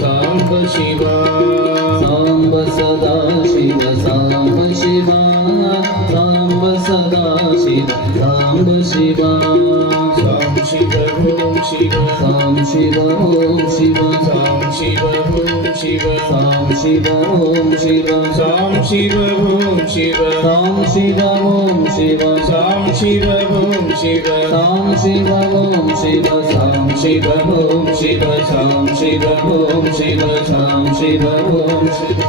ಸಾಂಬ ಶಿವ ಸಾಂಬ ಸದಾ ಶಿವ ಸಾಂಬ ಶಿವ ಸಾಂಬ ಸದಾ ಶಿವ ಸಾಂಬ ಶಿವ ಸಾಂ ಶಿವ ಓಂ ಶಿವ ಸಾಂ ಶಿವ ಓಂ ಶಿವ ಸಾಂ ಶಿವ ಓಂ ಶಿವ ಸಾಂ ಶಿವ ಓಂ ಶಿವ ಸಾಂ ಶಿವ ಓಂ ಶಿವ ಸಾಂ ಶಿವ ಓಂ ಶಿವ ಸಾಂ ಶಿವ ಓಂ ಶಿವ ಸಾಂ ಶಿವ ಓಂ ಶಿವ ಸಾಂ ಶಿವ ಓಂ ಶಿವ ಸಾಂ ಶಿವ ಓಂ ಶಿವ ಸಾಂ ಶಿವ ಓಂ ಶಿವ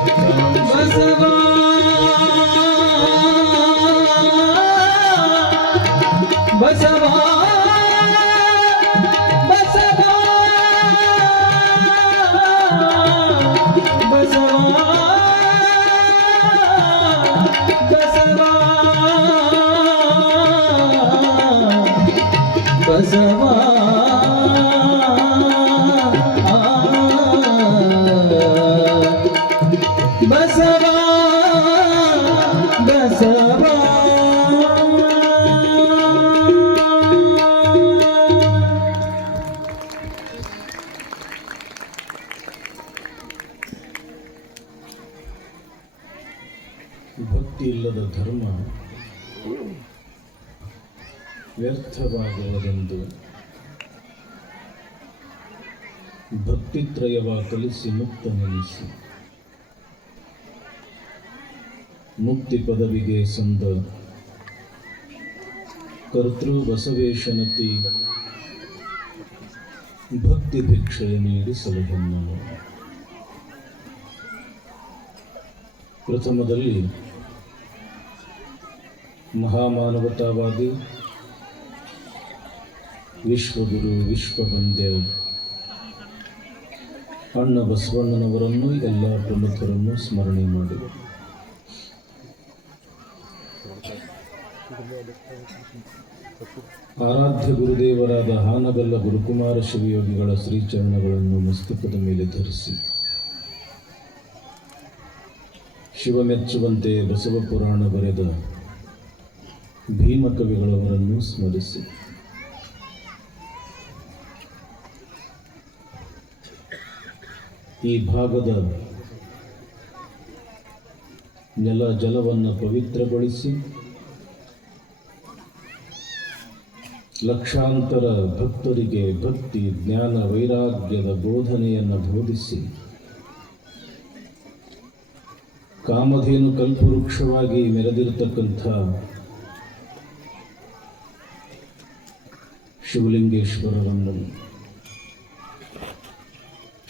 ಬಸವ ಬಸವ ಬಸವ ಬಸವ ಬಸವ ಬಸವ ಬಸವ ಬಸವ ಭಕ್ತಿ ಇಲ್ಲದ ಧರ್ಮ ವ್ಯರ್ಥವಾಗುವುದೆಂದು ಭಕ್ತಿತ್ರಯವ ಕಲಿಸಿ ಮುಕ್ತನೆನಿಸಿ ಮುಕ್ತಿ ಪದವಿಗೆ ಸಂದ ಕರ್ತೃ ಬಸವೇಶನತಿ ಭಕ್ತಿ ಭಿಕ್ಷೆ ನೀಡಿ ಸಲಹೆಯನ್ನು ಪ್ರಥಮದಲ್ಲಿ ಮಹಾಮಾನವತಾವಾದಿ ವಿಶ್ವಗುರು ವಿಶ್ವವಂದ್ಯ ಅಣ್ಣ ಬಸವಣ್ಣನವರನ್ನು ಎಲ್ಲ ಪ್ರಮುಖರನ್ನು ಸ್ಮರಣೆ ಮಾಡಿ ಆರಾಧ್ಯ ಗುರುದೇವರಾದ ಹಾನಗಲ್ಲ ಗುರುಕುಮಾರ ಶಿವಯೋಗಿಗಳ ಶ್ರೀಚರಣಗಳನ್ನು ಮಸ್ತಕದ ಮೇಲೆ ಧರಿಸಿ ಶಿವ ಮೆಚ್ಚುವಂತೆ ಬಸವ ಪುರಾಣ ಬರೆದ ಭೀಮಕವಿಗಳವರನ್ನು ಸ್ಮರಿಸಿ ಈ ಭಾಗದ ನೆಲ ಜಲವನ್ನು ಪವಿತ್ರಗೊಳಿಸಿ ಲಕ್ಷಾಂತರ ಭಕ್ತರಿಗೆ ಭಕ್ತಿ ಜ್ಞಾನ ವೈರಾಗ್ಯದ ಬೋಧನೆಯನ್ನು ಬೋಧಿಸಿ ಕಾಮಧೇನು ಕಲ್ಪವೃಕ್ಷವಾಗಿ ಮೆರೆದಿರತಕ್ಕಂಥ ಶಿವಲಿಂಗೇಶ್ವರರನ್ನು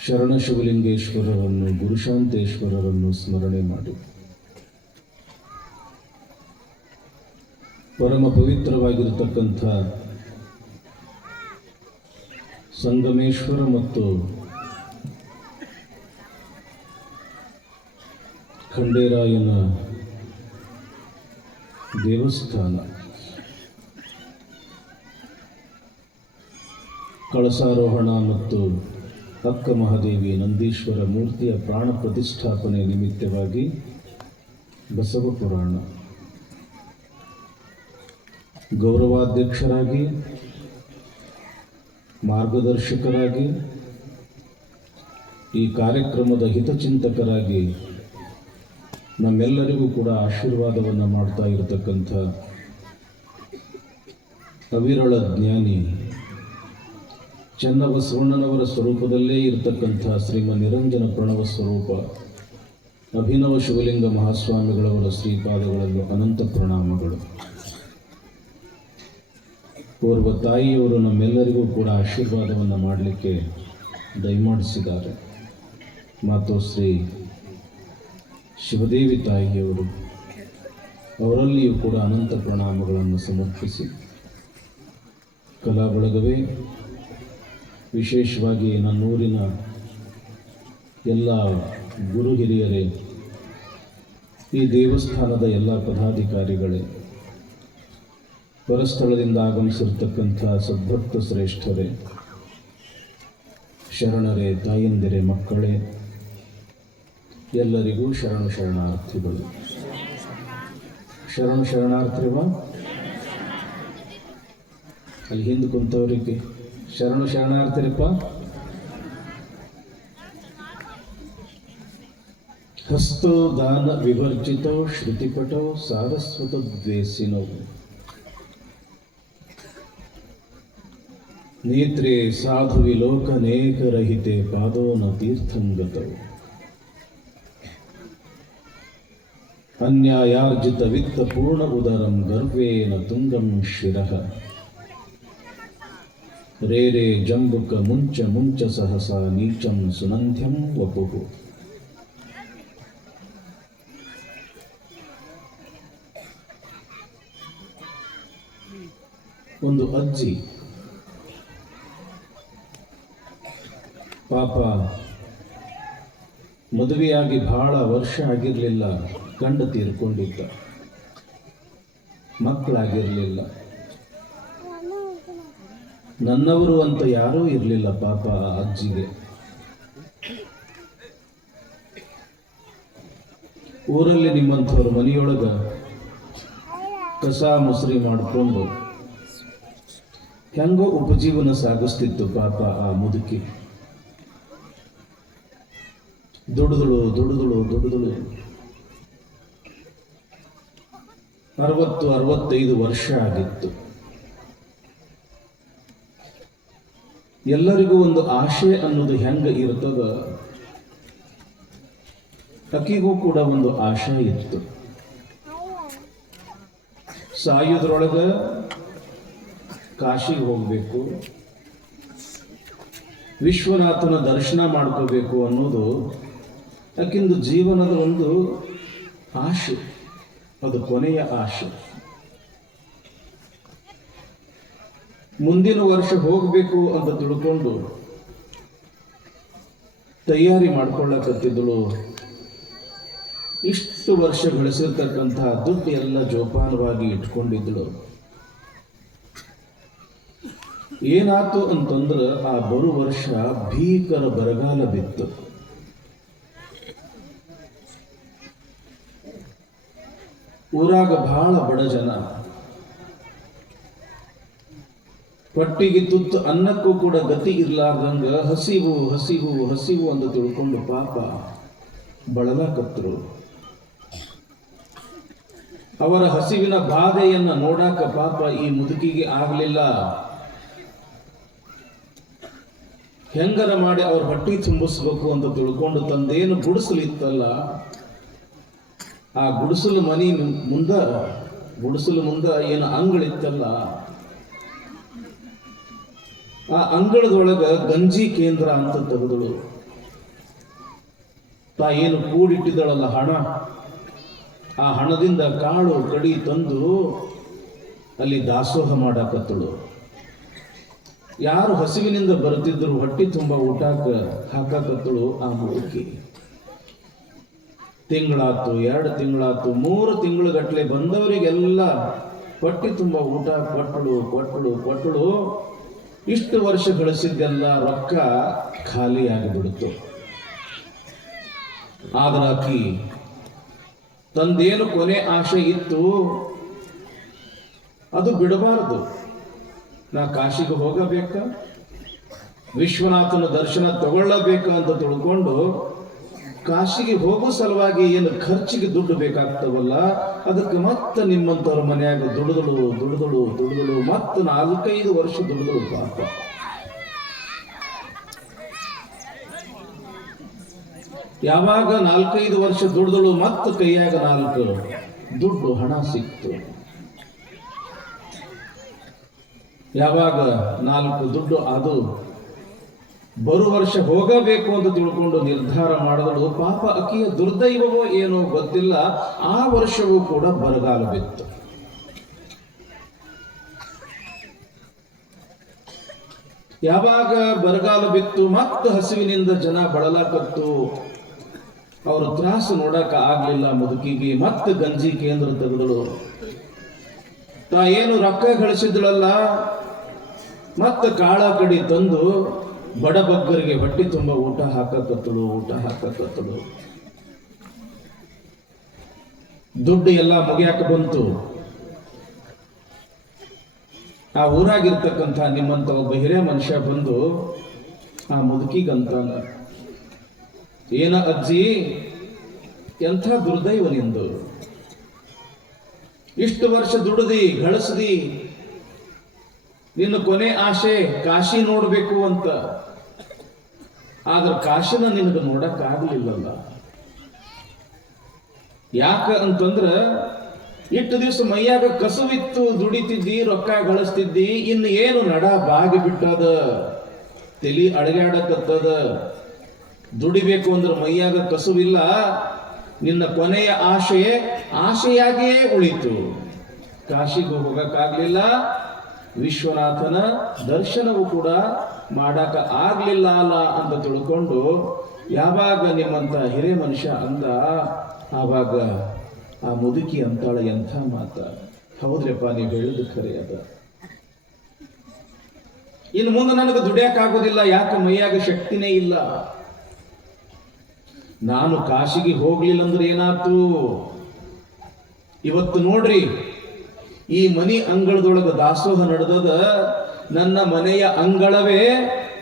ಶರಣ ಶಿವಲಿಂಗೇಶ್ವರರನ್ನು ಗುರುಶಾಂತೇಶ್ವರರನ್ನು ಸ್ಮರಣೆ ಮಾಡಿ ಪರಮ ಪವಿತ್ರವಾಗಿರತಕ್ಕಂಥ ಸಂಗಮೇಶ್ವರ ಮತ್ತು ಖಂಡೇರಾಯನ ದೇವಸ್ಥಾನ ಕಳಸಾರೋಹಣ ಮತ್ತು ಅಕ್ಕ ಮಹಾದೇವಿ ನಂದೀಶ್ವರ ಮೂರ್ತಿಯ ಪ್ರಾಣ ಪ್ರತಿಷ್ಠಾಪನೆ ನಿಮಿತ್ತವಾಗಿ ಬಸವ ಪುರಾಣ ಗೌರವಾಧ್ಯಕ್ಷರಾಗಿ ಮಾರ್ಗದರ್ಶಕರಾಗಿ ಈ ಕಾರ್ಯಕ್ರಮದ ಹಿತಚಿಂತಕರಾಗಿ ನಮ್ಮೆಲ್ಲರಿಗೂ ಕೂಡ ಆಶೀರ್ವಾದವನ್ನು ಮಾಡ್ತಾ ಇರತಕ್ಕಂಥ ಅವಿರಳ ಜ್ಞಾನಿ ಚನ್ನಬಸವಣ್ಣನವರ ಸ್ವರೂಪದಲ್ಲೇ ಇರತಕ್ಕಂಥ ಶ್ರೀಮನ್ ನಿರಂಜನ ಪ್ರಣವ ಸ್ವರೂಪ ಅಭಿನವ ಶಿವಲಿಂಗ ಮಹಾಸ್ವಾಮಿಗಳವರ ಶ್ರೀಪಾದಗಳಲ್ಲಿ ಅನಂತ ಪ್ರಣಾಮಗಳು. ಓರ್ವ ತಾಯಿಯವರು ನಮ್ಮೆಲ್ಲರಿಗೂ ಕೂಡ ಆಶೀರ್ವಾದವನ್ನು ಮಾಡಲಿಕ್ಕೆ ದಯಮಾಡಿಸಿದ್ದಾರೆ. ಮಾತೋಶ್ರೀ ಶಿವದೇವಿ ತಾಯಿಯವರು, ಅವರಲ್ಲಿಯೂ ಕೂಡ ಅನಂತ ಪ್ರಣಾಮಗಳನ್ನು ಸಮರ್ಪಿಸಿ, ಕಲಾ ಬಳಗವೇ ವಿಶೇಷವಾಗಿ ನನ್ನೂರಿನ ಎಲ್ಲ ಗುರು ಹಿರಿಯರೇ, ಈ ದೇವಸ್ಥಾನದ ಎಲ್ಲ ಪದಾಧಿಕಾರಿಗಳೇ, ಪರಸ್ಥಳದಿಂದ ಆಗಮಿಸಿರ್ತಕ್ಕಂಥ ಸದ್ಭಕ್ತ ಶ್ರೇಷ್ಠರೇ, ಶರಣರೇ, ತಾಯಂದಿರೇ, ಮಕ್ಕಳೇ, ಎಲ್ಲರಿಗೂ ಶರಣು ಶರಣಾರ್ಥಿಗಳು. ಶರಣು ಶರಣಾರ್ಥಿವ ಅಲ್ಲಿ ಹಿಂದೆ ಕುಂತವರಿಗೆ ಶರಣು ಶರಣಾರ್ಥಿರಪ್ಪ. ಹಸ್ತೋ ದಾನ ವಿವರ್ಜಿತೋ ಶ್ರುತಿಪಟೋ ಸಾರಸ್ವತ ದ್ವೇಷಿನೋ ನೇತ್ರೇ ಸಾಧು ವಿಲೋಕನೇಕರಹಿತೆ ಪಾದೋ ನ ತೀರ್ಥಂಗತೋ ಅನ್ಯಾಯಾರ್ಜಿತ ವಿತ್ತ ಪೂರ್ಣ ಉದರಂ ಗರ್ವೇನ ತುಂಗಂ ಶಿರಃ ರೇರೆ ಜಂಬುಕ ಮುಂಚ ಮುಂಚ ಸಹಸ ನೀಚಂ ಸುನಂದ್ಯಂ ವಪುಃ. ಒಂದು ಅಜ್ಜಿ ಪಾಪ ಮದುವೆಯಾಗಿ ಬಹಳ ವರ್ಷ ಆಗಿರಲಿಲ್ಲ, ಗಂಡ ತೀರ್ಕೊಂಡಿದ್ದ, ಮಕ್ಕಳಾಗಿರಲಿಲ್ಲ, ನನ್ನವರು ಅಂತ ಯಾರೂ ಇರಲಿಲ್ಲ ಪಾಪ ಆ ಅಜ್ಜಿಗೆ. ಊರಲ್ಲಿ ನಿಮ್ಮಂಥವ್ರ ಮನೆಯೊಳಗ ಕಸ ಮುಸ್ರಿ ಮಾಡಿಕೊಂಡು ಹೆಂಗೋ ಉಪಜೀವನ ಸಾಗಿಸ್ತಿತ್ತು ಪಾಪ ಆ ಮುದುಕಿ. ದುಡಿದಳು 60-65 ವರ್ಷ ಆಗಿತ್ತು. ಎಲ್ಲರಿಗೂ ಒಂದು ಆಶೆ ಅನ್ನೋದು ಹೆಂಗ ಇರ್ತದ, ಅಕ್ಕಿಗೂ ಕೂಡ ಒಂದು ಆಶೆ ಇತ್ತು. ಸಾಯುದ್ರೊಳಗ ಕಾಶಿಗೆ ಹೋಗಬೇಕು, ವಿಶ್ವನಾಥನ ದರ್ಶನ ಮಾಡ್ಕೋಬೇಕು ಅನ್ನೋದು ಆಕಿಂದು ಜೀವನದ ಒಂದು ಆಶೆ, ಅದು ಕೊನೆಯ ಆಶೆ. ಮುಂದಿನ ವರ್ಷ ಹೋಗಬೇಕು ಅಂತ ತಿಳ್ಕೊಂಡು ತಯಾರಿ ಮಾಡ್ಕೊಳ್ಳಕತ್ತಿದ್ದಳು. ಇಷ್ಟು ವರ್ಷ ಗಳಿಸಿರ್ತಕ್ಕಂತಹ ದುಡ್ಡು ಎಲ್ಲ ಜೋಪಾನವಾಗಿ ಇಟ್ಕೊಂಡಿದ್ದಳು. ಏನಾತು ಅಂತಂದ್ರೆ ಆ ಬರು ವರ್ಷ ಭೀಕರ ಬರಗಾಲ ಬಿತ್ತು. ಊರಾಗ ಬಹಳ ಬಡ ಜನ, ಹೊಟ್ಟಿಗೆ ತುತ್ತು ಅನ್ನಕ್ಕೂ ಕೂಡ ಗತಿ ಇರ್ಲಾರ್ದಂಗ ಹಸಿವು ಹಸಿವು ಹಸಿವು ಅಂತ ತಿಳ್ಕೊಂಡು ಪಾಪ ಬಳಲಾಕತ್ತರು. ಅವರ ಹಸಿವಿನ ಬಾಧೆಯನ್ನ ನೋಡಾಕ ಪಾಪ ಈ ಮುದುಕಿಗೆ ಆಗಲಿಲ್ಲ. ಹೆಂಗರ ಮಾಡಿ ಅವ್ರ ಹೊಟ್ಟಿ ತುಂಬಿಸ್ಬೇಕು ಅಂತ ತಿಳ್ಕೊಂಡು ತಂದೇನು ಗುಡಿಸಲಿತ್ತಲ್ಲ, ಆ ಗುಡಿಸಲು ಮನಿ ಗುಡಿಸಲು ಮುಂದ ಏನು ಅಂಗಳಿತ್ತಲ್ಲ, ಆ ಅಂಗಳದೊಳಗ ಗಂಜಿ ಕೇಂದ್ರ ಅಂತ ತೆಗೆದಳು. ತಾ ಏನು ಕೂಡಿಟ್ಟಿದ್ದಳಲ್ಲ ಹಣ, ಆ ಹಣದಿಂದ ಕಾಳು ಕಡಿ ತಂದು ಅಲ್ಲಿ ದಾಸೋಹ ಮಾಡಾಕತ್ತಳು. ಯಾರು ಹಸಿವಿನಿಂದ ಬರುತ್ತಿದ್ರು ಹೊಟ್ಟಿ ತುಂಬ ಊಟಕ್ಕ ಹಾಕಾಕತ್ತಳು ಆ ಮುದುಕಿ. ತಿಂಗಳಾತು, 2 ತಿಂಗಳಾತು, 3 ತಿಂಗಳುಗಟ್ಟಲೆ ಬಂದವರಿಗೆಲ್ಲ ಹೊಟ್ಟಿ ತುಂಬ ಊಟ ಕೊಟ್ಟಳು. ಇಷ್ಟು ವರ್ಷ ಗಳಿಸಿದ್ದೆಲ್ಲ ರೊಕ್ಕ ಖಾಲಿ ಆಗಿಬಿಡ್ತು. ಆದ್ರ ಆಕಿ ತಂದೇನು ಕೊನೆ ಆಶೆ ಇತ್ತು ಅದು ಬಿಡಬಾರದು. ನಾ ಕಾಶಿಗೆ ಹೋಗಬೇಕ, ವಿಶ್ವನಾಥನ ದರ್ಶನ ತಗೊಳ್ಳಬೇಕ ಅಂತ ತಿಳ್ಕೊಂಡು ಕಾಶಿಗೆ ಹೋಗೋ ಸಲುವಾಗಿ ಏನು ಖರ್ಚಿಗೆ ದುಡ್ಡು ಬೇಕಾಗ್ತವಲ್ಲ, ಅದಕ್ಕೆ ಮತ್ತೆ ನಿಮ್ಮಂಥವ್ರ ಮನೆಯಾಗ ದುಡಿದಳು ಮತ್ತೆ 4-5 ವರ್ಷ ದುಡಿದಳು ಪಾಪ. ಯಾವಾಗ 4-5 ವರ್ಷ ದುಡಿದಳು ಮತ್ತೆ ಕೈಯಾಗ 4 ದುಡ್ಡು ಹಣ ಸಿಕ್ತು. ಯಾವಾಗ 4 ದುಡ್ಡು ಅದು ಬರು ವರ್ಷ ಹೋಗಬೇಕು ಅಂತ ತಿಳ್ಕೊಂಡು ನಿರ್ಧಾರ ಮಾಡಿದಳು. ಪಾಪ ಅಕ್ಕಿಯ ದುರ್ದೈವವೋ ಏನೋ ಗೊತ್ತಿಲ್ಲ, ಆ ವರ್ಷವೂ ಕೂಡ ಬರಗಾಲ ಬಿತ್ತು. ಯಾವಾಗ ಬರಗಾಲ ಬಿತ್ತು, ಮತ್ತೆ ಹಸಿವಿನಿಂದ ಜನ ಬಳಲಾಕತ್ತು. ಅವ್ರ ತ್ರಾಸು ನೋಡಕ ಆಗ್ಲಿಲ್ಲ ಮುದುಕಿಗೆ. ಮತ್ತೆ ಗಂಜಿ ಕೇಂದ್ರ ತೆಗೆದಳು. ತಾ ಏನು ರೊಕ್ಕ ಗಳಿಸಿದಳಲ್ಲ, ಮತ್ತೆ ಕಾಳ ಕಡಿ ತಂದು ಬಡಬಗ್ಗರಿಗೆ ಹೊಟ್ಟಿ ತುಂಬ ಊಟ ಹಾಕಕತ್ತಳು. ದುಡ್ಡು ಎಲ್ಲ ಮುಗಿಯಾಕ ಬಂತು. ಆ ಊರಾಗಿರ್ತಕ್ಕಂಥ ನಿಮ್ಮಂತ ಒಬ್ಬ ಹಿರಿಯ ಮನುಷ್ಯ ಬಂದು ಆ ಮುದುಕಿಗಂತಾನ, ಏನ ಅಜ್ಜಿ ಎಂಥ ದುರ್ದೈವ ನಿಂದು. ಇಷ್ಟು ವರ್ಷ ದುಡಿದಿ ಗಳಿಸ್ದಿ, ನಿನ್ನ ಕೊನೆ ಆಸೆ ಕಾಶಿ ನೋಡಬೇಕು ಅಂತ. ಆದ್ರೆ ಕಾಶಿನ ನಿನಗೆ ನೋಡಕ್ಕಾಗಲಿಲ್ಲಲ್ಲ. ಯಾಕ ಅಂತಂದ್ರ ಇಟ್ಟು ದಿವಸ ಮೈಯಾಗ ಕಸುವಿತ್ತು, ದುಡಿತಿದ್ದಿ, ರೊಕ್ಕ ಗಳಿಸ್ತಿದ್ದಿ. ಇನ್ನು ಏನು ನಡ ಬಾಗಿ ಬಿಟ್ಟದ, ತಲಿ ಅಡಗಾಡಕತ್ತದ. ದುಡಿಬೇಕು ಅಂದ್ರೆ ಮೈಯಾಗ ಕಸುವಿಲ್ಲ. ನಿನ್ನ ಕೊನೆಯ ಆಶೆಯಾಗಿಯೇ ಉಳಿತು. ಕಾಶಿಗೂ ಹೋಗಕ್ಕಾಗ್ಲಿಲ್ಲ, ವಿಶ್ವನಾಥನ ದರ್ಶನವೂ ಕೂಡ ಮಾಡಕ ಆಗ್ಲಿಲ್ಲ ಅಲ್ಲ ಅಂತ ತಿಳ್ಕೊಂಡು ಯಾವಾಗ ನಿಮ್ಮಂತ ಹಿರೇ ಮನುಷ್ಯ ಅಂದ, ಆವಾಗ ಆ ಮುದುಕಿ ಅಂತಾಳ, ಎಂಥ ಮಾತ. ಹೌದ್ರಪ್ಪ, ನೀವು ಹೇಳುದು ಖರೆ ಅದ. ಇನ್ನು ಮುಂದೆ ನನಗೆ ದುಡಿಯಕ್ಕಾಗೋದಿಲ್ಲ, ಯಾಕೆ ಮೈಯಾಗ ಶಕ್ತಿನೇ ಇಲ್ಲ. ನಾನು ಕಾಶಿಗೆ ಹೋಗ್ಲಿಲ್ಲ ಅಂದ್ರೆ ಏನಾಯ್ತು? ಇವತ್ತು ನೋಡ್ರಿ, ಈ ಮನಿ ಅಂಗಳದೊಳಗ ದಾಸೋಹ ನಡೆದದ. ನನ್ನ ಮನೆಯ ಅಂಗಳವೇ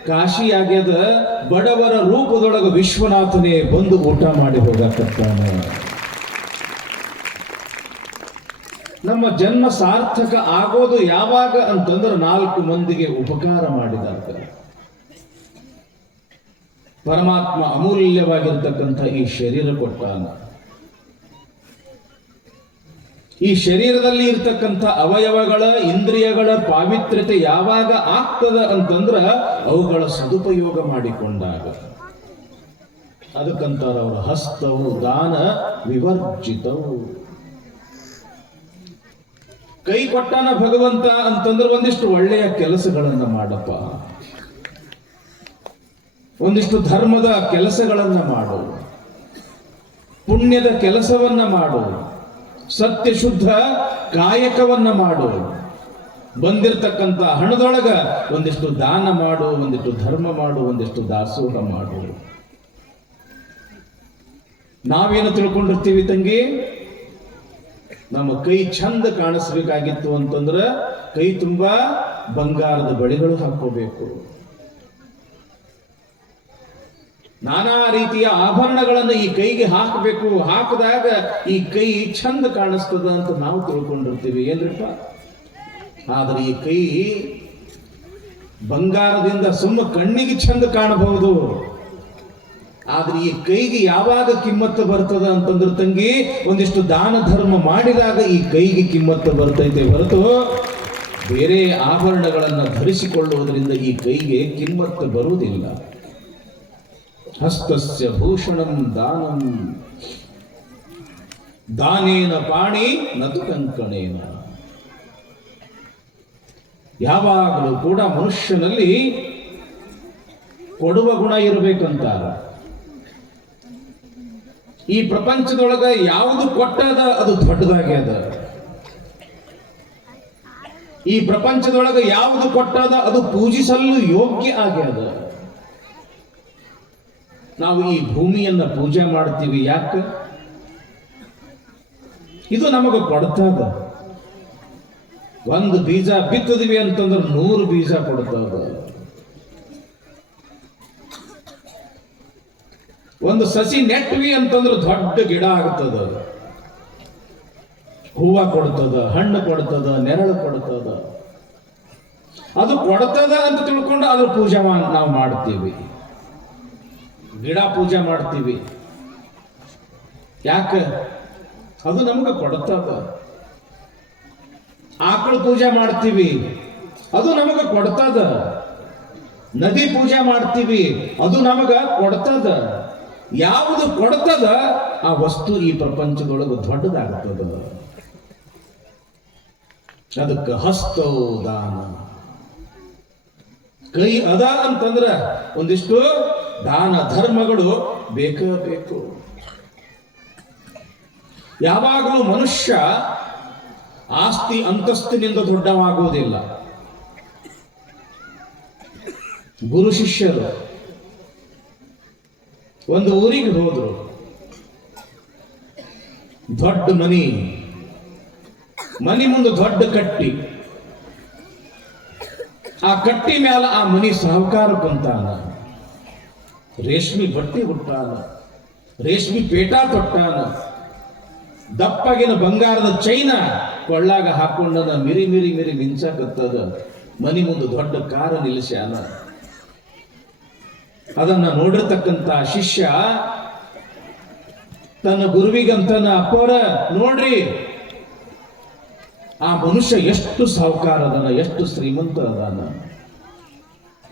ಕಾಶಿ ಆಗ್ಯದ. ಬಡವರ ರೂಪದೊಳಗ ವಿಶ್ವನಾಥನೇ ಬಂದು ಊಟ ಮಾಡಿ ಹೋಗಕತ್ತಾನ. ನಮ್ಮ ಜನ್ಮ ಸಾರ್ಥಕ ಆಗೋದು ಯಾವಾಗ ಅಂತಂದ್ರೆ 4 ಮಂದಿಗೆ ಉಪಕಾರ ಮಾಡಿದಾಗ. ಪರಮಾತ್ಮ ಅಮೂಲ್ಯವಾಗಿರ್ತಕ್ಕಂಥ ಈ ಶರೀರ ಕೊಟ್ಟಾನ. ಈ ಶರೀರದಲ್ಲಿ ಇರ್ತಕ್ಕಂಥ ಅವಯವಗಳ, ಇಂದ್ರಿಯಗಳ ಪಾವಿತ್ರ್ಯತೆ ಯಾವಾಗ ಆಗ್ತದ ಅಂತಂದ್ರ ಅವುಗಳ ಸದುಪಯೋಗ ಮಾಡಿಕೊಂಡಾಗ. ಅದಕ್ಕಂತಾರ ಅವರ ಹಸ್ತವು ದಾನ ವಿವರ್ಜಿತವು. ಕೈ ಕೊಟ್ಟಾನ ಭಗವಂತ ಅಂತಂದ್ರೆ ಒಂದಿಷ್ಟು ಒಳ್ಳೆಯ ಕೆಲಸಗಳನ್ನ ಮಾಡಪ್ಪ, ಒಂದಿಷ್ಟು ಧರ್ಮದ ಕೆಲಸಗಳನ್ನ ಮಾಡು, ಪುಣ್ಯದ ಕೆಲಸವನ್ನ ಮಾಡು, ಸತ್ಯ ಶುದ್ಧ ಕಾಯಕವನ್ನ ಮಾಡು. ಬಂದಿರತಕ್ಕಂಥ ಹಣದೊಳಗ ಒಂದಿಷ್ಟು ದಾನ ಮಾಡು, ಒಂದಿಷ್ಟು ಧರ್ಮ ಮಾಡು, ಒಂದಿಷ್ಟು ದಾಸೋಹ ಮಾಡು. ನಾವೇನು ತಿಳ್ಕೊಂಡಿರ್ತೀವಿ ತಂಗಿ? ನಮ್ಮ ಕೈ ಚಂದ ಕಾಣಿಸ್ಬೇಕಾಗಿತ್ತು ಅಂತಂದ್ರ ಕೈ ತುಂಬಾ ಬಂಗಾರದ ಬಳೆಗಳು ಹಾಕೋಬೇಕು, ನಾನಾ ರೀತಿಯ ಆಭರಣಗಳನ್ನು ಈ ಕೈಗೆ ಹಾಕಬೇಕು. ಹಾಕಿದಾಗ ಈ ಕೈ ಚಂದ ಕಾಣಿಸ್ತದ ಅಂತ ನಾವು ತಿಳ್ಕೊಂಡಿರ್ತೀವಿ, ಏನ್ರಿಪ್ಪ? ಆದ್ರೆ ಈ ಕೈ ಬಂಗಾರದಿಂದ ಸುಮ್ಮ ಕಣ್ಣಿಗೆ ಚಂದ ಕಾಣಬಹುದು. ಆದ್ರೆ ಈ ಕೈಗೆ ಯಾವಾಗ ಕಿಮ್ಮತ್ತು ಬರ್ತದ ಅಂತಂದ್ರೆ ತಂಗಿ, ಒಂದಿಷ್ಟು ದಾನ ಧರ್ಮ ಮಾಡಿದಾಗ ಈ ಕೈಗೆ ಕಿಮ್ಮತ್ತು ಬರ್ತೈತೆ ಹೊರತು ಬೇರೆ ಆಭರಣಗಳನ್ನು ಧರಿಸಿಕೊಳ್ಳುವುದರಿಂದ ಈ ಕೈಗೆ ಕಿಮ್ಮತ್ತು ಬರುವುದಿಲ್ಲ. ಹಸ್ತಸ್ಯ ಭೂಷಣಂ ದಾನಂ ದಾನೇನ ಪಾಣಿ ನತು ಕಂಕಣೇನ. ಯಾವಾಗಲೂ ಕೂಡ ಮನುಷ್ಯನಲ್ಲಿ ಕೊಡುವ ಗುಣ ಇರಬೇಕಂತಾರ. ಈ ಪ್ರಪಂಚದೊಳಗ ಯಾವುದು ಕೊಟ್ಟದ ಅದು ದೊಡ್ಡದಾಗ್ಯದ. ಈ ಪ್ರಪಂಚದೊಳಗ ಯಾವುದು ಕೊಟ್ಟದ ಅದು ಪೂಜಿಸಲು ಯೋಗ್ಯ ಆಗ್ಯದ. ನಾವು ಈ ಭೂಮಿಯನ್ನ ಪೂಜೆ ಮಾಡ್ತೀವಿ, ಯಾಕೆ? ಇದು ನಮಗೆ ಕೊಡ್ತದ. ಒಂದು ಬೀಜ ಬಿತ್ತದಿವಿ ಅಂತಂದ್ರೆ 100 ಬೀಜ ಕೊಡ್ತದ. ಒಂದು ಸಸಿ ನೆಟ್ವಿ ಅಂತಂದ್ರೆ ದೊಡ್ಡ ಗಿಡ ಆಗ್ತದ, ಹೂವ ಕೊಡ್ತದ, ಹಣ್ಣು ಕೊಡ್ತದ, ನೆರಳು ಕೊಡ್ತದ. ಅದು ಕೊಡ್ತದ ಅಂತ ತಿಳ್ಕೊಂಡು ಅದ್ರ ಪೂಜೆ ನಾವು ಮಾಡ್ತೀವಿ. ಗಿಡ ಪೂಜೆ ಮಾಡ್ತೀವಿ, ಯಾಕೆ? ಅದು ನಮಗೆ ಕೊಡ್ತದ. ಆಕಳು ಪೂಜೆ ಮಾಡ್ತೀವಿ, ಅದು ನಮಗೆ ಕೊಡ್ತದ. ನದಿ ಪೂಜೆ ಮಾಡ್ತೀವಿ, ಅದು ನಮಗ ಕೊಡ್ತದ. ಯಾವುದು ಕೊಡ್ತದ ಆ ವಸ್ತು ಈ ಪ್ರಪಂಚದೊಳಗೆ ದೊಡ್ಡದಾಗ್ತದ. ಅದಕ್ಕೆ ಹಸ್ತೋ ದಾನ. ಕೈ ಅದ ಅಂತಂದ್ರ ಒಂದಿಷ್ಟು ದಾನ ಧರ್ಮಗಳು ಬೇಕು. ಯಾವಾಗಲೂ ಮನುಷ್ಯ ಆಸ್ತಿ ಅಂತಸ್ತಿನಿಂದ ದೊಡ್ಡವಾಗುವುದಿಲ್ಲ. ಗುರು ಶಿಷ್ಯರು ಒಂದು ಊರಿಗೆ ಹೋದ್ರು. ದೊಡ್ಡ ಮನಿ ಮುಂದೆ ದೊಡ್ಡ ಕಟ್ಟಿ. ಆ ಕಟ್ಟಿ ಮ್ಯಾಲ ಆ ಮನಿ ಸಾಹುಕಾರ ಕುಂತಾನ, ರೇಷ್ಮೆ ಬಟ್ಟೆ ಹುಟ್ಟಾನ, ರೇಷ್ಮೆ ಪೇಟ ತೊಟ್ಟಾನ, ದಪ್ಪಗಿನ ಬಂಗಾರದ ಚೈನ ಕೊಳ್ಳಾಗ ಹಾಕೊಂಡನ, ಮಿರಿ ಮಿರಿ ಮಿರಿ ಮಿಂಚಾಕತ್ತದ. ಮನಿ ಮುಂದೆ ದೊಡ್ಡ ಕಾರ ನಿಲ್ಲಿಸ್ಯಾನ. ಅದನ್ನ ನೋಡಿರ್ತಕ್ಕಂಥ ಶಿಷ್ಯ ತನ್ನ ಗುರುವಿಗಂತನ, ಅಪ್ಪರ ನೋಡ್ರಿ ಆ ಮನುಷ್ಯ ಎಷ್ಟು ಸಾಹುಕಾರ ಅದಾನ, ಎಷ್ಟು ಶ್ರೀಮಂತ ಅದಾನ,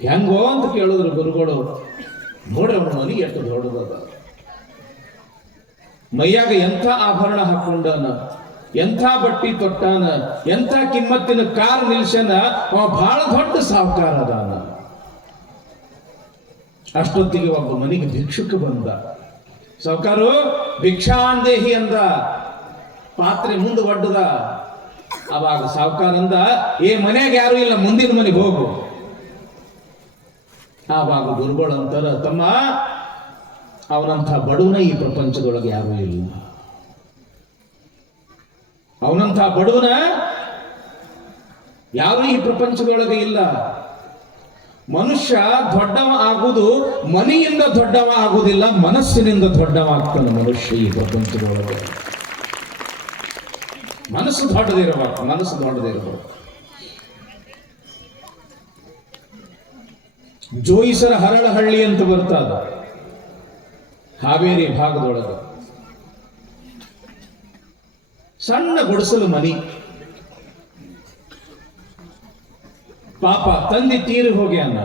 ಹೆಂಗೋ ಅಂತ ಕೇಳಿದ್ರು ಗುರುಗಳು. ನೋಡ್ರಿ ಅವನ ಮನಿ ಎಷ್ಟು ದೊಡ್ಡದದ, ಮೈಯಾಗ ಎಂಥ ಆಭರಣ ಹಾಕೊಂಡಾನ, ಎಂಥ ಬಟ್ಟಿ ತೊಟ್ಟಾನ, ಎಂಥ ಕಿಮ್ಮತ್ತಿನ ಕಾರ್ ನಿಲ್ಸನ, ಅವ ಬಹಳ ದೊಡ್ಡ ಸಾಹುಕಾರ ಅದಾನ. ಅಷ್ಟೊತ್ತಿಗೆ ಒಬ್ಬ ಮನೆಗೆ ಭಿಕ್ಷುಕ ಬಂದ. ಸಾಹುಕಾರು ಭಿಕ್ಷಾಂದೇಹಿ ಅಂದ, ಪಾತ್ರೆ ಮುಂದೆ ಒಡ್ಡದ. ಅವಾಗ ಸಾಹುಕಾರ ಅಂದ, ಮನ್ಯಾಗ ಯಾರು ಇಲ್ಲ, ಮುಂದಿನ ಮನೆಗೆ ಹೋಗು. ಆವಾಗ ಗುರುಗಳು ಅಂತಾರ, ತಮ್ಮ ಅವನಂಥ ಬಡವನ ಈ ಪ್ರಪಂಚದೊಳಗೆ ಯಾರೂ ಇಲ್ಲ. ಅವನಂಥ ಬಡವನ ಯಾರು ಈ ಪ್ರಪಂಚದೊಳಗೆ ಇಲ್ಲ. ಮನುಷ್ಯ ದೊಡ್ಡವ ಆಗುವುದು ಮನೆಯಿಂದ ದೊಡ್ಡವ ಆಗುವುದಿಲ್ಲ, ಮನಸ್ಸಿನಿಂದ ದೊಡ್ಡವ ಆಗ್ತಾನೆ ಮನುಷ್ಯ ಈ ಪ್ರಪಂಚದೊಳಗೆ. ಮನಸ್ಸು ದೊಡ್ಡದಿರಬೇಕು, ಮನಸ್ಸು ದೊಡ್ಡದಿರಬೇಕು. ಜೋಯಿಸರ ಹರಳಹಳ್ಳಿ ಅಂತ ಬರ್ತದ ಹಾವೇರಿ ಭಾಗದೊಳಗೆ. ಸಣ್ಣ ಗುಡಿಸಲು ಮನಿ. ಪಾಪ ತಂದೆ ತೀರಿ ಹೋಗ್ಯಾನ.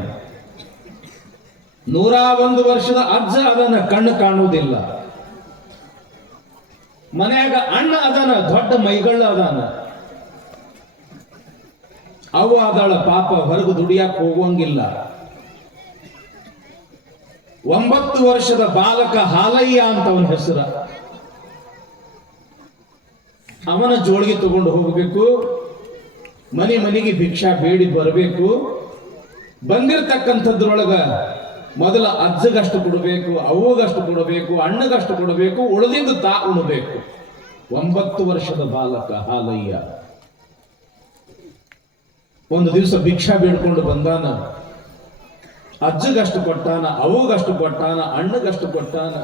101 ವರ್ಷದ ಅಜ್ಜ ಅದನ್ನ ಕಣ್ಣು ಕಾಣುವುದಿಲ್ಲ. ಮನ್ಯಾಗ ಅಣ್ಣ ಅದನ, ದೊಡ್ಡ ಮೈಗಳ ಅದಾನ. ಅವು ಅದಳ ಪಾಪ ಹೊರಗು ದುಡಿಯಾಕ ಹೋಗುವಂಗಿಲ್ಲ. 9 ವರ್ಷದ ಬಾಲಕ ಹಾಲಯ್ಯ ಅಂತ ಅವನ ಹೆಸರ. ಅವನ ಜೋಳಿಗೆ ತಗೊಂಡು ಹೋಗಬೇಕು, ಮನೆ ಮನೆಗೆ ಭಿಕ್ಷಾ ಬೇಡಿ ಬರಬೇಕು. ಬಂದಿರತಕ್ಕಂಥದ್ರೊಳಗ ಮೊದಲ ಅಜ್ಜಗಷ್ಟು ಕೊಡಬೇಕು, ಅವ್ವಗಷ್ಟು ಕೊಡಬೇಕು, ಅಣ್ಣಗಷ್ಟು ಕೊಡಬೇಕು, ಉಳಿದಿದ್ದು ತಾ ಉಣಬೇಕು. 9 ವರ್ಷದ ಬಾಲಕ ಹಾಲಯ್ಯ ಒಂದು ದಿವಸ ಭಿಕ್ಷಾ ಬೇಡ್ಕೊಂಡು ಬಂದಾನ. ಅಜ್ಜಗಷ್ಟು ಕೊಟ್ಟಾನ, ಅವ್ವಗಷ್ಟು ಕೊಟ್ಟಾನ, ಅಣ್ಣಗಷ್ಟು ಕೊಟ್ಟಾನ.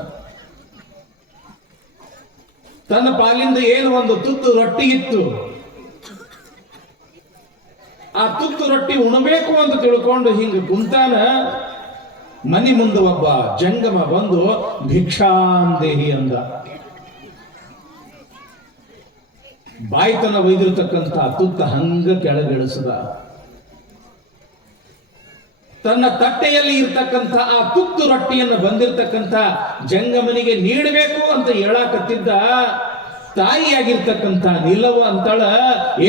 ತನ್ನ ಪಾಲಿಂದ ಏನು ಒಂದು ತುತ್ತು ರೊಟ್ಟಿ ಇತ್ತು, ಆ ತುತ್ತು ರೊಟ್ಟಿ ಉಣಬೇಕು ಅಂತ ತಿಳ್ಕೊಂಡು ಹಿಂಗ ಕುಂತಾನ. ಮನಿ ಮುಂದೆ ಒಬ್ಬ ಜಂಗಮ ಬಂದು ಭಿಕ್ಷಾಂದೇಹಿ ಅಂದ. ಬಾಯ್ತನ ಒಯ್ದಿರ್ತಕ್ಕಂಥ ತುತ್ತ ಹಂಗ ಕೆಳಗಿಳಿಸದ. ತನ್ನ ತಟ್ಟೆಯಲ್ಲಿ ಇರ್ತಕ್ಕಂಥ ಆ ತುತ್ತು ರೊಟ್ಟಿಯನ್ನು ಬಂದಿರತಕ್ಕಂಥ ಜಂಗಮನಿಗೆ ನೀಡಬೇಕು ಅಂತ ಹೇಳಾಕತ್ತಿದ್ದ. ತಾಯಿಯಾಗಿರ್ತಕ್ಕಂಥ ನಿಲವ ಅಂತಳ,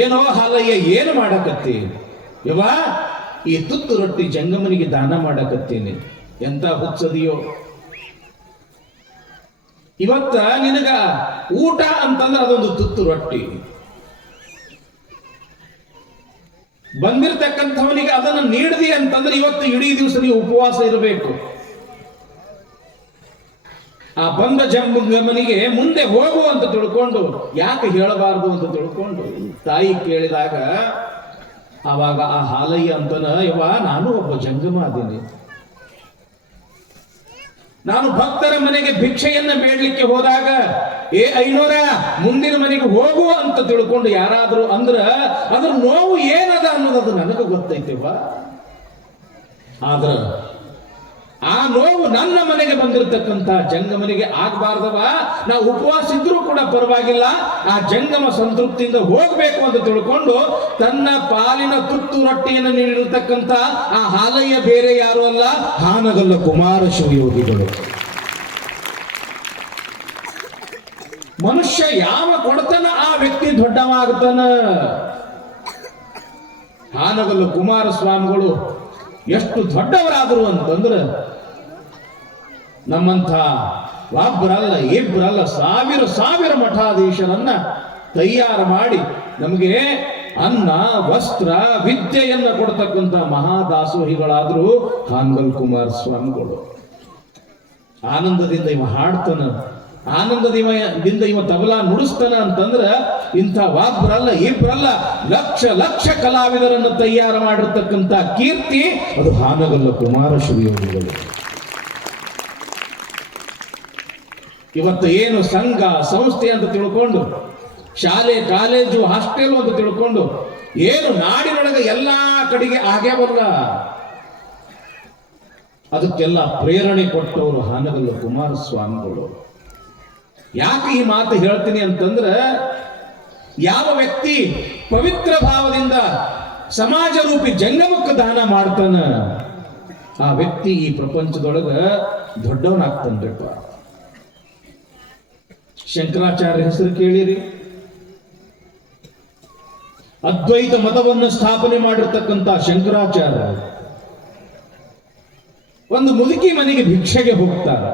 ಏನೋ ಹಾಲಯ್ಯ ಏನು ಮಾಡಕತ್ತಿ? ಯವ್ವ, ಈ ತುತ್ತು ರೊಟ್ಟಿ ಜಂಗಮನಿಗೆ ದಾನ ಮಾಡಕತ್ತೀನಿ. ಎಂತ ಹುಚ್ಚದಿಯೋ, ಇವತ್ತ ನಿನಗ ಊಟ ಅಂತಂದ್ರೆ ಅದೊಂದು ತುತ್ತು ರೊಟ್ಟಿ. ಬಂದಿರತಕ್ಕಂಥವನಿಗೆ ಅದನ್ನು ನೀಡದಿ ಅಂತಂದ್ರೆ ಇವತ್ತು ಇಡೀ ದಿವಸ ನೀವು ಉಪವಾಸ ಇರಬೇಕು. ಆ ಬಂದ ಜಂಗಮನಿಗೆ ಮುಂದೆ ಹೋಗು ಅಂತ ತಿಳ್ಕೊಂಡು, ಯಾಕೆ ಹೇಳಬಾರದು ಅಂತ ತಿಳ್ಕೊಂಡು ತಾಯಿ ಕೇಳಿದಾಗ ಆವಾಗ ಆ ಹಾಲಯ್ಯ ಅಂತನ, ಯವ್ವ, ನಾನು ಒಬ್ಬ ಜಂಗಮ ಅದೇನೆ. ನಾನು ಭಕ್ತರ ಮನೆಗೆ ಭಿಕ್ಷೆಯನ್ನ ಬೇಡಲಿಕ್ಕೆ ಹೋದಾಗ, ಐನೋರ ಮುಂದಿನ ಮನೆಗೆ ಹೋಗು ಅಂತ ತಿಳ್ಕೊಂಡು ಯಾರಾದ್ರೂ ಅಂದ್ರ ಅದ್ರ ನೋವು ಏನದ ಅನ್ನೋದು ನನಗೆ ಗೊತ್ತೈತಿವ. ಆದ್ರ ಆ ನೋವು ನನ್ನ ಮನೆಗೆ ಬಂದಿರತಕ್ಕಂಥ ಜಂಗಮನಿಗೆ ಆಗಬಾರ್ದವ. ನಾವು ಉಪವಾಸ ಇದ್ರೂ ಕೂಡ ಪರವಾಗಿಲ್ಲ, ಆ ಜಂಗಮ ಸಂತೃಪ್ತಿಯಿಂದ ಹೋಗ್ಬೇಕು ಅಂತ ತಿಳ್ಕೊಂಡು ತನ್ನ ಪಾಲಿನ ತುತ್ತು ರೊಟ್ಟಿಯನ್ನು ನೀಡಿರತಕ್ಕಂಥ ಆ ಹಾಲಯ್ಯ ಬೇರೆ ಯಾರು ಅಲ್ಲ, ಹಾನಗಲ್ಲ ಕುಮಾರ ಶಿವಯೋಗಿಗಳು. ಮನುಷ್ಯ ಯಾವ ಕೊಡ್ತಾನ ಆ ವ್ಯಕ್ತಿ ದೊಡ್ಡವ ಆಗ್ತಾನ. ಹಾನಗಲ್ಲ ಕುಮಾರಸ್ವಾಮಿಗಳು ಎಷ್ಟು ದೊಡ್ಡವರಾದರು ಅಂತಂದ್ರೆ, ನಮ್ಮಂಥ ಒಬ್ಬರಲ್ಲ ಇಬ್ಬರಲ್ಲ ಸಾವಿರ ಮಠಾಧೀಶರನ್ನ ತಯಾರು ಮಾಡಿ ನಮಗೆ ಅನ್ನ ವಸ್ತ್ರ ವಿದ್ಯೆಯನ್ನ ಕೊಡ್ತಕ್ಕಂಥ ಮಹಾದಾಸೋಹಿಗಳಾದ್ರು ಹಾನಗಲ್ ಕುಮಾರಸ್ವಾಮಿಗಳು. ಆನಂದದಿಂದ ಇವ ಹಾಡ್ತಾನ, ಆನಂದದಿಂದ ಇವ ತಬಲಾ ನುಡಿಸ್ತಾನ ಅಂತಂದ್ರ ಇಂಥ ಒಬ್ಬರಲ್ಲ ಇಬ್ಬರಲ್ಲ ಲಕ್ಷ ಕಲಾವಿದರನ್ನು ತಯಾರು ಮಾಡಿರ್ತಕ್ಕಂಥ ಕೀರ್ತಿ ಅದು ಹಾನಗಲ್ಲ ಕುಮಾರ ಶಿವಯೋಗಿಗಳು. ಇವತ್ತು ಏನು ಸಂಘ ಸಂಸ್ಥೆ ಅಂತ ತಿಳ್ಕೊಂಡು, ಶಾಲೆ ಕಾಲೇಜು ಹಾಸ್ಟೆಲ್ ಅಂತ ತಿಳ್ಕೊಂಡು ಏನು ನಾಡಿನೊಳಗೆ ಎಲ್ಲಾ ಕಡೆಗೆ ಆಗ್ಯಾವಲ್ಲ, ಅದಕ್ಕೆಲ್ಲ ಪ್ರೇರಣೆ ಕೊಟ್ಟವರು ಹಾನಗಲ್ಲು ಕುಮಾರಸ್ವಾಮಿಗಳು. ಯಾಕೆ ಈ ಮಾತು ಹೇಳ್ತೀನಿ ಅಂತಂದ್ರೆ, ಯಾವ ವ್ಯಕ್ತಿ ಪವಿತ್ರ ಭಾವದಿಂದ ಸಮಾಜ ರೂಪಿ ಜಂಗಮಕ್ಕೆ ದಾನ ಮಾಡ್ತಾನ, ಆ ವ್ಯಕ್ತಿ ಈ ಪ್ರಪಂಚದೊಳಗ ದೊಡ್ಡವನಾಗ್ತಾನ್ರಿಪ್ಪ. ಶಂಕರಾಚಾರ್ಯ ಹೆಸರು ಕೇಳಿರಿ. ಅದ್ವೈತ ಮತವನ್ನು ಸ್ಥಾಪನೆ ಮಾಡಿರ್ತಕ್ಕಂಥ ಶಂಕರಾಚಾರ್ಯ ಒಂದು ಮುದುಕಿ ಮನೆಗೆ ಭಿಕ್ಷೆಗೆ ಹೋಗ್ತಾರೆ.